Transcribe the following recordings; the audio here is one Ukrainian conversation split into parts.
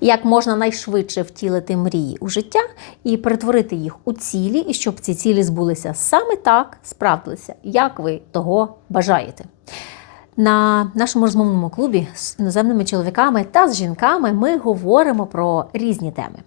як можна найшвидше втілити мрії у життя і перетворити їх у цілі, і щоб ці цілі збулися саме так, справдилися, як ви того бажаєте. На нашому розмовному клубі з іноземними чоловіками та з жінками ми говоримо про різні теми.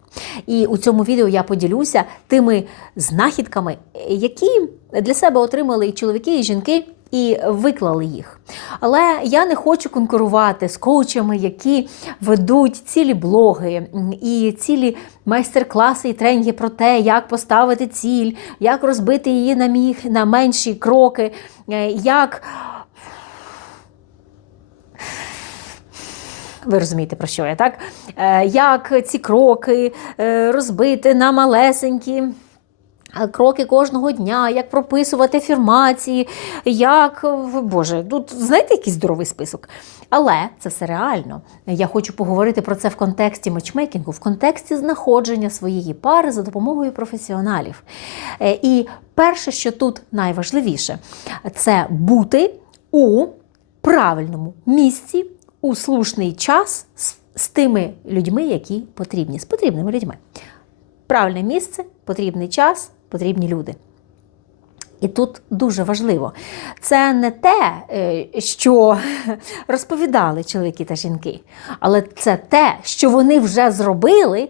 І у цьому відео я поділюся тими знахідками, які для себе отримали і чоловіки, і жінки, і виклали їх. Але я не хочу конкурувати з коучами, які ведуть цілі блоги і цілі майстер-класи і тренінги про те, як поставити ціль, як розбити її на, міг, на менші кроки, е, як. Ви розумієте, про що я, так? Е, Як ці кроки е, розбити на малесенькі кроки кожного дня, як прописувати афірмації, як. Боже, тут знаєте якийсь здоровий список. Але це все реально. Я хочу поговорити про це в контексті матчмейкінгу, в контексті знаходження своєї пари за допомогою професіоналів. Е, І перше, що тут найважливіше, це бути у правильному місці у слушний час з тими людьми, які потрібні, з потрібними людьми. Правильне місце, потрібний час, потрібні люди. І тут дуже важливо. Це не те, е, що розповідали чоловіки та жінки, але це те, що вони вже зробили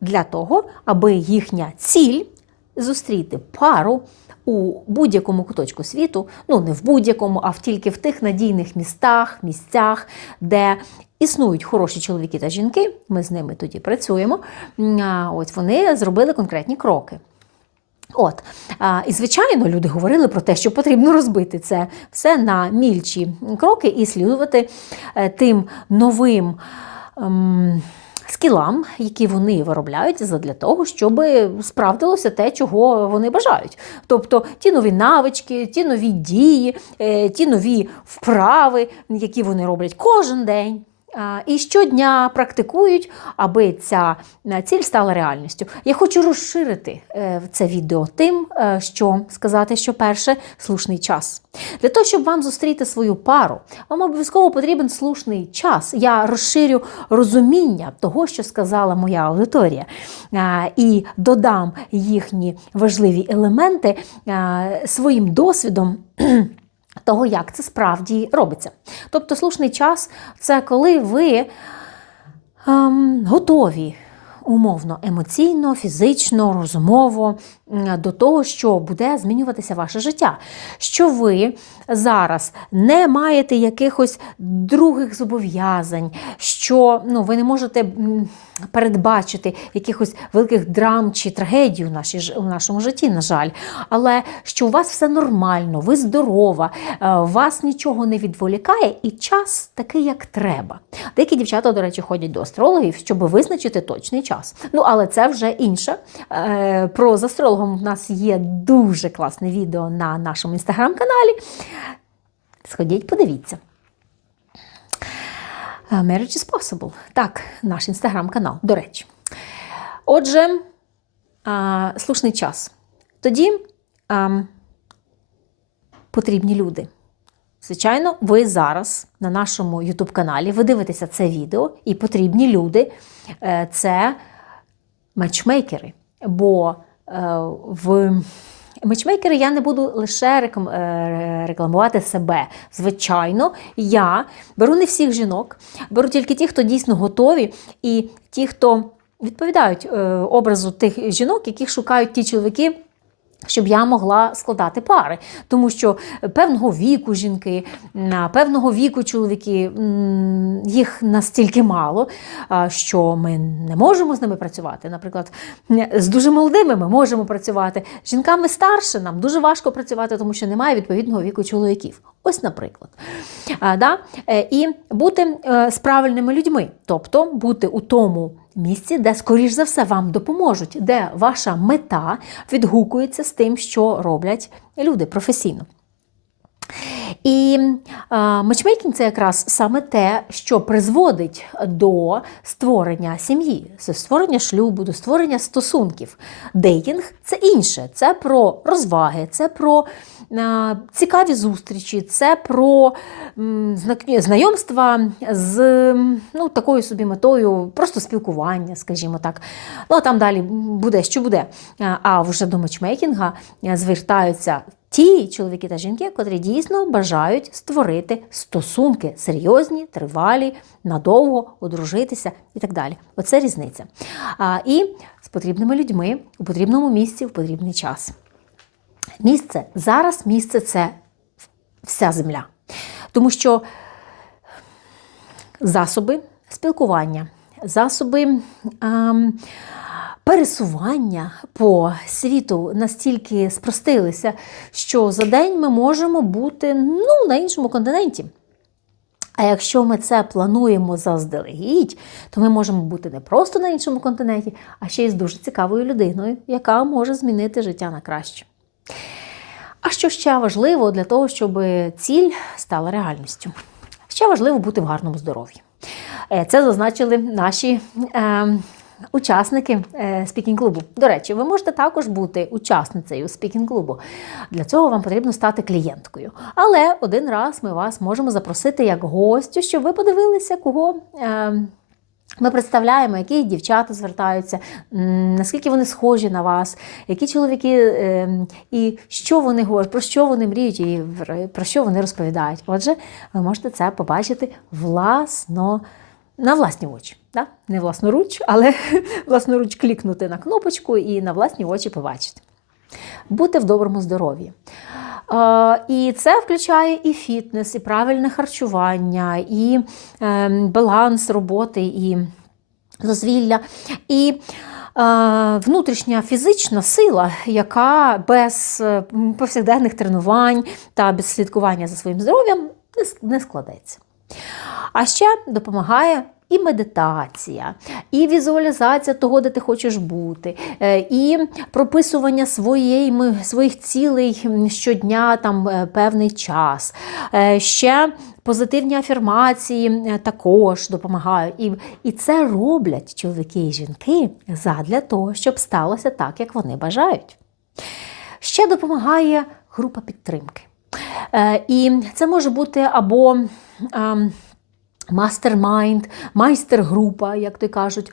для того, аби їхня ціль зустріти пару у будь-якому куточку світу, ну не в будь-якому, а в тільки в тих надійних містах, місцях, де існують хороші чоловіки та жінки. Ми з ними тоді працюємо. Ось вони зробили конкретні кроки. От, а, і звичайно, люди говорили про те, що потрібно розбити це все на мільчі кроки і слідувати е, тим новим. ем, Скілам, які вони виробляють для того, щоб справдилося те, чого вони бажають. Тобто ті нові навички, ті нові дії, е, ті нові вправи, які вони роблять кожен день. І щодня практикують, аби ця е, ціль стала реальністю. Я хочу розширити е, це відео тим, е, що сказати, що перше слушний час. Для того, щоб вам зустріти свою пару, вам обов'язково потрібен слушний час. Я розширю розуміння того, що сказала моя аудиторія, і додам їхні важливі елементи своїм досвідом. Того, як це справді робиться. Тобто, слушний час це коли ви ем, готові умовно, емоційно, фізично, розумово до того, що буде змінюватися ваше життя. Що ви зараз не маєте якихось других зобов'язань, що ну, ви не можете передбачити якихось великих драм чи трагедій у, нашій, у нашому житті, на жаль, але що у вас все нормально, ви здорова, е, вас нічого не відволікає, і час такий, як треба. Деякі дівчата, до речі, ходять до астрологів, щоб визначити точний час. Ну, але це вже інше. Е, Про з астрологом в нас є дуже класне відео на нашому інстаграм-каналі. Сходіть, подивіться. Е, Marriage is possible. Так, наш інстаграм-канал, до речі. Отже, а, слушний час. Тоді а, потрібні люди. Звичайно, ви зараз на нашому YouTube каналі ви дивитеся це відео, і потрібні люди Е, це матчмейкери. Бо е, в матчмейкери я не буду лише е, рекламувати себе. Звичайно, я беру не всіх жінок, беру тільки ті, хто дійсно готові, і ті, хто відповідають е, образу тих жінок, яких шукають ті чоловіки. Щоб я могла складати пари, тому що певного віку жінки, певного віку чоловіки їх настільки мало, що ми не можемо з ними працювати. Наприклад, з дуже молодими ми можемо працювати. З жінками старше нам дуже важко працювати, тому що немає відповідного віку чоловіків. Ось, наприклад. Е, І бути е, з правильними людьми, тобто бути у тому місці, де, скоріш за все, вам допоможуть, де ваша мета відгукується з тим, що роблять люди професійно. І а, матчмейкінг це якраз саме те, що призводить до створення сім'ї, до створення шлюбу, до створення стосунків. Дейтінг це інше, це про розваги, це про а, цікаві зустрічі, це про знайомства з ну, такою собі метою, просто спілкування, скажімо так. Ну а там далі буде, що буде. А, А вже до матчмейкінга е, звертаються ті чоловіки та жінки, котрі дійсно бажають створити стосунки серйозні, тривалі, надовго одружитися і так далі. Оце різниця. А, І з потрібними людьми у потрібному місці в потрібний час. Місце зараз місце це вся земля. Тому що засоби спілкування, засоби ем, пересування по світу настільки спростилися, що за день ми можемо бути ну, на іншому континенті. А якщо ми це плануємо заздалегідь, то ми можемо бути не просто на іншому континенті, а ще й з дуже цікавою людиною, яка може змінити життя на краще. А що ще важливо для того, щоб ціль стала реальністю? Ще важливо бути в гарному здоров'ї. Е, Це зазначили наші е, учасники е, спікінг-клубу. До речі, ви можете також бути учасницею спікінг-клубу. Для цього вам потрібно стати клієнткою. Але один раз ми вас можемо запросити як гостю, щоб ви подивилися, кого. Е, ми представляємо, які дівчата звертаються, наскільки вони схожі на вас, які чоловіки е, і що вони говорять, про що вони мріють і про що вони розповідають. Отже, ви можете це побачити власно на власні очі. Да? Не власноруч, але власноруч клікнути на кнопочку і на власні очі побачити. Бути в доброму здоров'ї. І це включає і фітнес, і правильне харчування, і е, баланс роботи, і дозвілля, і внутрішня фізична сила, яка без е, повсякденних тренувань та без слідкування за своїм здоров'ям не складеться. А ще допомагає і медитація, і візуалізація того, де ти хочеш бути, е, і прописування своєї, своїх цілей щодня, там е, певний час. Е, Ще позитивні афірмації також допомагають. І, і це роблять чоловіки і жінки задля того, щоб сталося так, як вони бажають. Ще допомагає група підтримки. І це може бути або ем, мастермайнд, майстер-група, як то кажуть,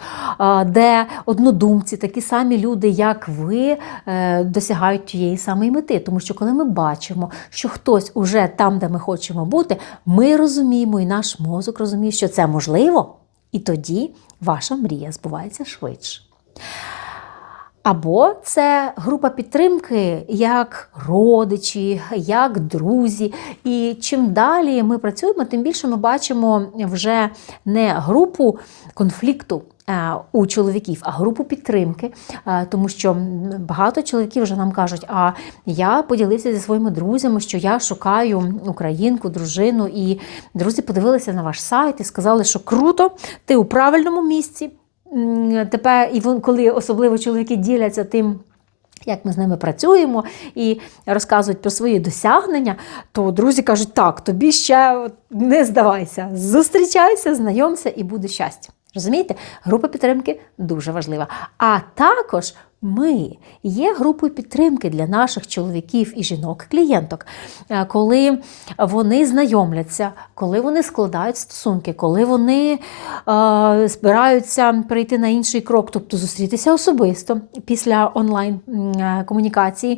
де однодумці, такі самі люди, як ви, е, досягають тієї самої мети. Тому що коли ми бачимо, що хтось уже там, де ми хочемо бути, ми розуміємо, і наш мозок розуміє, що це можливо, і тоді ваша мрія збувається швидше. Або це група підтримки як родичі, як друзі. І чим далі ми працюємо, тим більше ми бачимо вже не групу конфлікту. е, У чоловіків, а групу підтримки, е, тому що багато чоловіків вже нам кажуть, а я поділився зі своїми друзями, що я шукаю українку, дружину, і друзі подивилися на ваш сайт і сказали, що круто, ти у правильному місці. Тепер, і коли особливо чоловіки діляться тим. Як ми з ними працюємо і розказують про свої досягнення, то друзі кажуть, так, тобі ще не здавайся, зустрічайся, знайомся і буде щастя. Розумієте? Група підтримки дуже важлива. А також ми є групою підтримки для наших чоловіків і жінок-клієнток, Е, коли вони знайомляться, коли вони складають стосунки, коли вони е, збираються перейти на інший крок, тобто зустрітися особисто після онлайн м, е.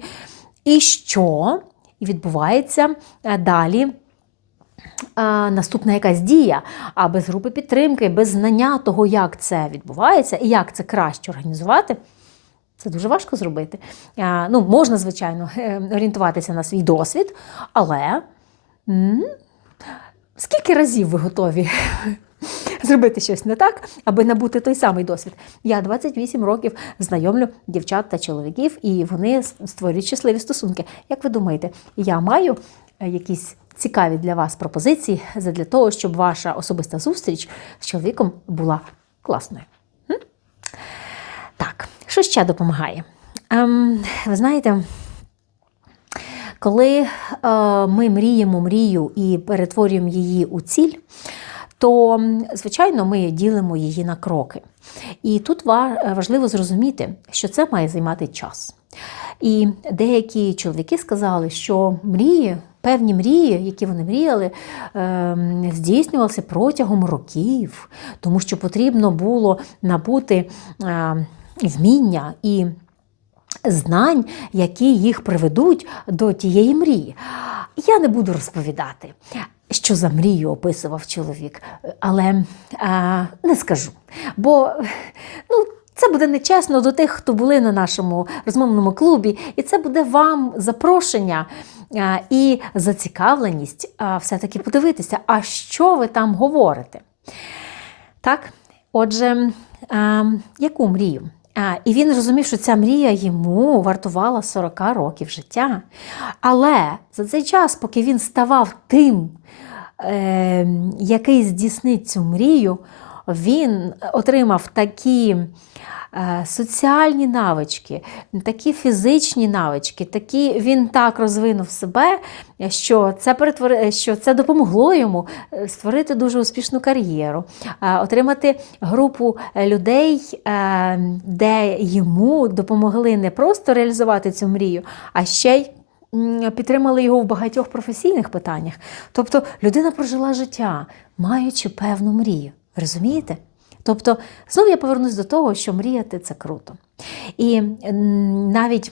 І що відбувається е, далі наступна якась дія, а без групи підтримки, без знання того, як це відбувається і як це краще організувати. Це дуже важко зробити. Ну, можна, звичайно, е, орієнтуватися на свій досвід, але скільки разів ви готові зробити щось не так, аби набути той самий досвід? Я 28 років знайомлю дівчат та чоловіків, і вони створюють щасливі стосунки. Як ви думаєте, я маю е, якісь цікаві для вас пропозиції для того, щоб ваша особиста зустріч з чоловіком була класною? Так, що ще допомагає? Ем, ви знаєте, Коли е, ми мріємо мрію і перетворюємо її у ціль, то, звичайно, ми ділимо її на кроки. І тут важливо зрозуміти, що це має займати час. І деякі чоловіки сказали, що мрії, певні мрії, які вони мріяли, ем, здійснювалися протягом років, тому що потрібно було набути е, вміння і знань, які їх приведуть до тієї мрії. Я не буду розповідати, що за мрію описував чоловік, але е, не скажу. Бо ну, це буде нечесно до тих, хто були на нашому розмовному клубі, і це буде вам запрошення е, і зацікавленість е, все-таки подивитися, а що ви там говорите. Так, отже, яку мрію? І він розумів, що ця мрія йому вартувала 40 років життя. Але за цей час, поки він ставав тим, е, який здійснить цю мрію, він отримав такі е, соціальні навички, такі фізичні навички, такі, він так розвинув себе, що це, перетвори, що це допомогло йому е, створити дуже успішну кар'єру, е, отримати групу людей, де йому допомогли не просто реалізувати цю мрію, а ще й підтримали його в багатьох професійних питаннях. Тобто людина прожила життя, маючи певну мрію. Розумієте? Тобто, знову я повернусь до того, що мріяти це круто. І навіть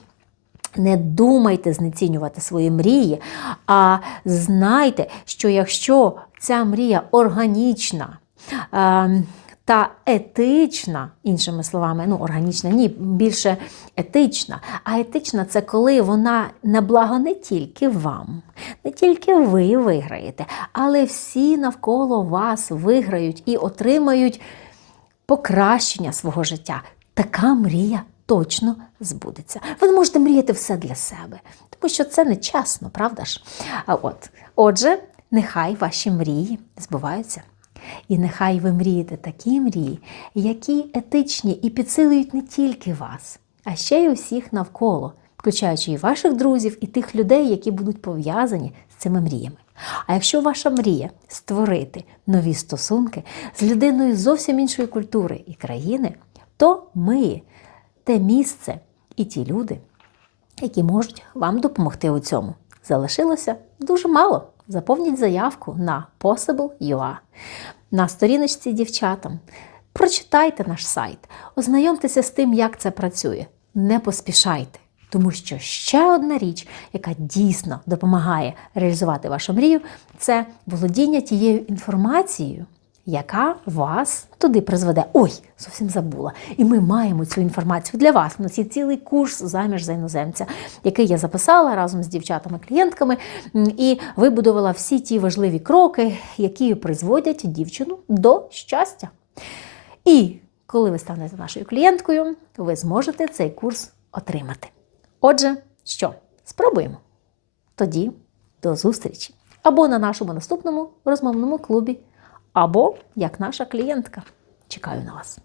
не думайте знецінювати свої мрії, а знайте, що якщо ця мрія органічна, е, та етична, іншими словами, ну, органічна, ні, більше етична. А етична це коли вона на благо не тільки вам, не тільки ви виграєте, але всі навколо вас виграють і отримають покращення свого життя. Така мрія точно збудеться. Ви не можете мріяти все для себе, тому що це не чесно, правда ж? А от, отже, нехай ваші мрії збуваються. І нехай ви мрієте такі мрії, які етичні і підсилюють не тільки вас, а ще й усіх навколо, включаючи і ваших друзів, і тих людей, які будуть пов'язані з цими мріями. А якщо ваша мрія створити нові стосунки з людиною зовсім іншої культури і країни, то ми те місце і ті люди, які можуть вам допомогти у цьому. Залишилося дуже мало. Заповніть заявку на Possible.ua на сторіночці дівчатам. Прочитайте наш сайт, ознайомтеся з тим, як це працює. Не поспішайте, тому що ще одна річ, яка дійсно допомагає реалізувати вашу мрію, це володіння тією інформацією, яка вас туди призведе. Ой, зовсім забула. І ми маємо цю інформацію для вас. У нас є цілий курс заміж за іноземця, який я записала разом з дівчатами-клієнтками і вибудувала всі ті важливі кроки, які призводять дівчину до щастя. І коли ви станете нашою клієнткою, ви зможете цей курс отримати. Отже, що? Спробуємо. Тоді до зустрічі або на нашому наступному розмовному клубі, або як наша клієнтка. Чекаю на вас.